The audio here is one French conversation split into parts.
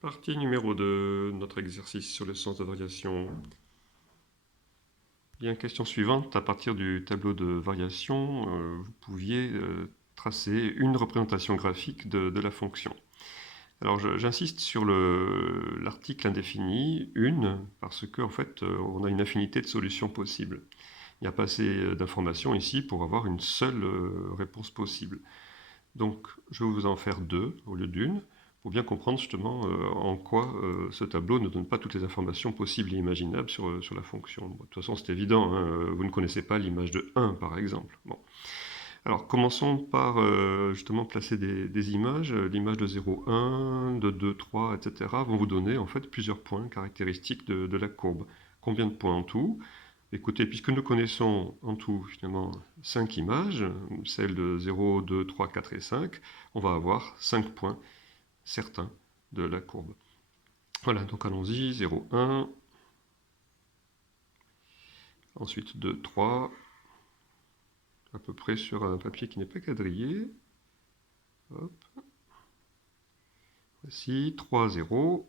Partie numéro 2, notre exercice sur le sens de variation. Bien, question suivante. À partir du tableau de variation, vous pouviez tracer une représentation graphique de la fonction. Alors j'insiste sur l'article indéfini, une, parce qu'en fait, on a une infinité de solutions possibles. Il n'y a pas assez d'informations ici pour avoir une seule réponse possible. Donc je vais vous en faire deux au lieu d'une, pour bien comprendre justement en quoi ce tableau ne donne pas toutes les informations possibles et imaginables sur la fonction. Bon, de toute façon c'est évident, hein, vous ne connaissez pas l'image de 1 par exemple. Bon. Alors commençons par justement placer des images. L'image de 0, 1, de 2, 3, etc. vont vous donner en fait plusieurs points caractéristiques de la courbe. Combien de points en tout? Écoutez, puisque nous connaissons en tout finalement 5 images, celles de 0, 2, 3, 4 et 5, on va avoir 5 points certains de la courbe. Voilà, donc allons-y, 0, 1, ensuite 2, 3, à peu près sur un papier qui n'est pas quadrillé. Hop. Voici 3, 0,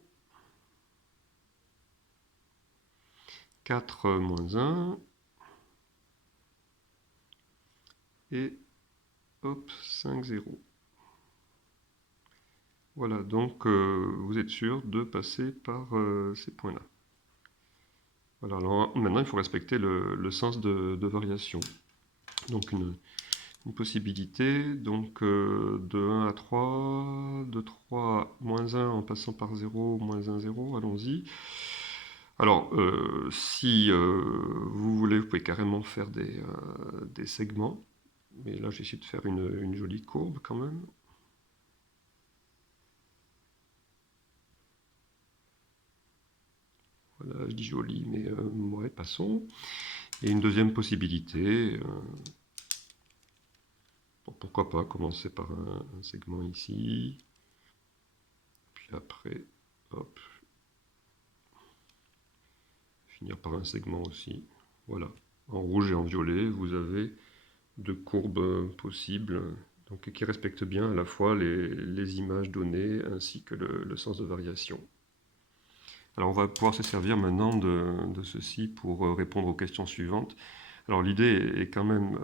4 moins 1, et hop, 5, 0. Voilà, donc vous êtes sûr de passer par ces points-là. Voilà, alors maintenant il faut respecter le sens de variation. Donc une possibilité, donc de 1 à 3, de 3 moins 1 en passant par 0, moins 1, 0, allons-y. Alors, si vous voulez, vous pouvez carrément faire des segments, mais là j'essaie de faire une jolie courbe quand même. Voilà, je dis joli, mais ouais, passons. Et une deuxième possibilité, bon, pourquoi pas commencer par un segment ici, puis après, hop, finir par un segment aussi. Voilà, en rouge et en violet, vous avez deux courbes possibles, donc qui respectent bien à la fois les images données ainsi que le sens de variation. Alors on va pouvoir se servir maintenant de ceci pour répondre aux questions suivantes. Alors l'idée est quand même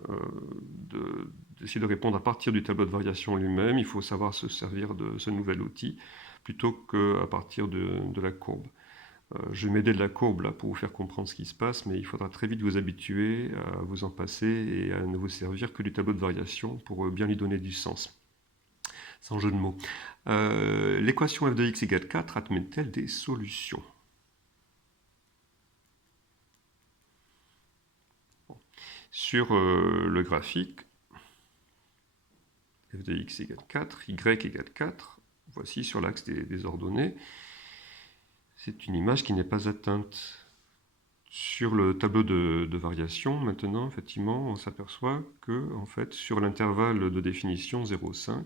d'essayer de répondre à partir du tableau de variation lui-même. Il faut savoir se servir de ce nouvel outil plutôt qu'à partir de la courbe. Je vais m'aider de la courbe là pour vous faire comprendre ce qui se passe, mais il faudra très vite vous habituer à vous en passer et à ne vous servir que du tableau de variation pour bien lui donner du sens, sans jeu de mots. L'équation f de x égale 4 admet-elle des solutions? Bon. Sur le graphique, f de x égale 4, y égale 4, voici sur l'axe des ordonnées, c'est une image qui n'est pas atteinte. Sur le tableau de variation, maintenant, effectivement, on s'aperçoit que, en fait, sur l'intervalle de définition 0,5,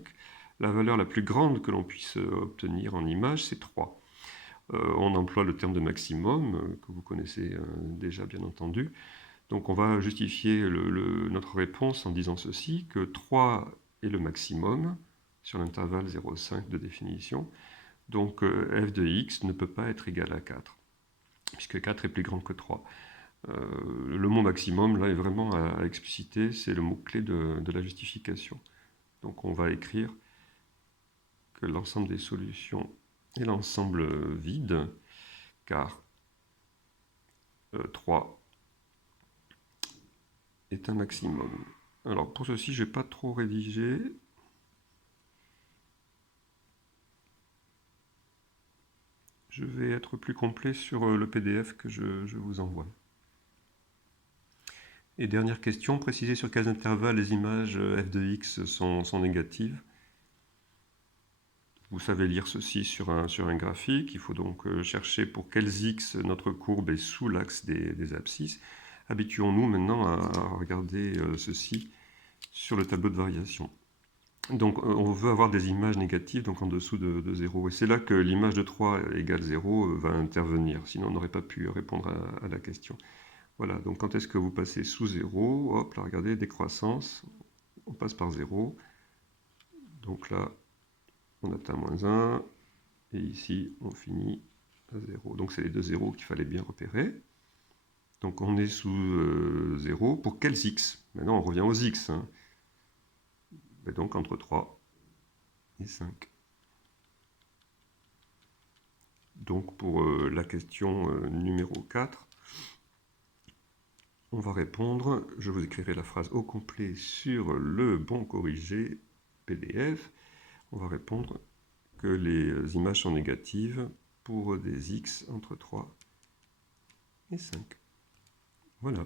la valeur la plus grande que l'on puisse obtenir en image, c'est 3. On emploie le terme de maximum, que vous connaissez déjà bien entendu. Donc on va justifier notre réponse en disant ceci, que 3 est le maximum sur l'intervalle 0,5 de définition. Donc f de x ne peut pas être égal à 4, puisque 4 est plus grand que 3. Le mot maximum, là, est vraiment à expliciter, c'est le mot-clé de la justification. Donc on va écrire que l'ensemble des solutions est l'ensemble vide, car 3 est un maximum. Alors pour ceci, je ne vais pas trop rédiger. Je vais être plus complet sur le PDF que je vous envoie. Et dernière question, préciser sur quels intervalles les images f de x sont négatives. Vous savez lire ceci sur un graphique. Il faut donc chercher pour quels x notre courbe est sous l'axe des abscisses. Habituons-nous maintenant à regarder ceci sur le tableau de variation. Donc on veut avoir des images négatives donc en dessous de 0. Et c'est là que l'image de 3 égale 0 va intervenir. Sinon on n'aurait pas pu répondre à la question. Voilà, donc quand est-ce que vous passez sous 0? Hop, là regardez, décroissance, on passe par 0. Donc là, on atteint moins 1. Et ici, on finit à 0. Donc c'est les deux zéros qu'il fallait bien repérer. Donc on est sous 0. Pour quels x? Maintenant on revient aux x. Hein. Et donc entre 3 et 5. Donc pour la question numéro 4, on va répondre, je vous écrirai la phrase au complet sur le bon corrigé PDF. On va répondre que les images sont négatives pour des x entre 3 et 5. Voilà.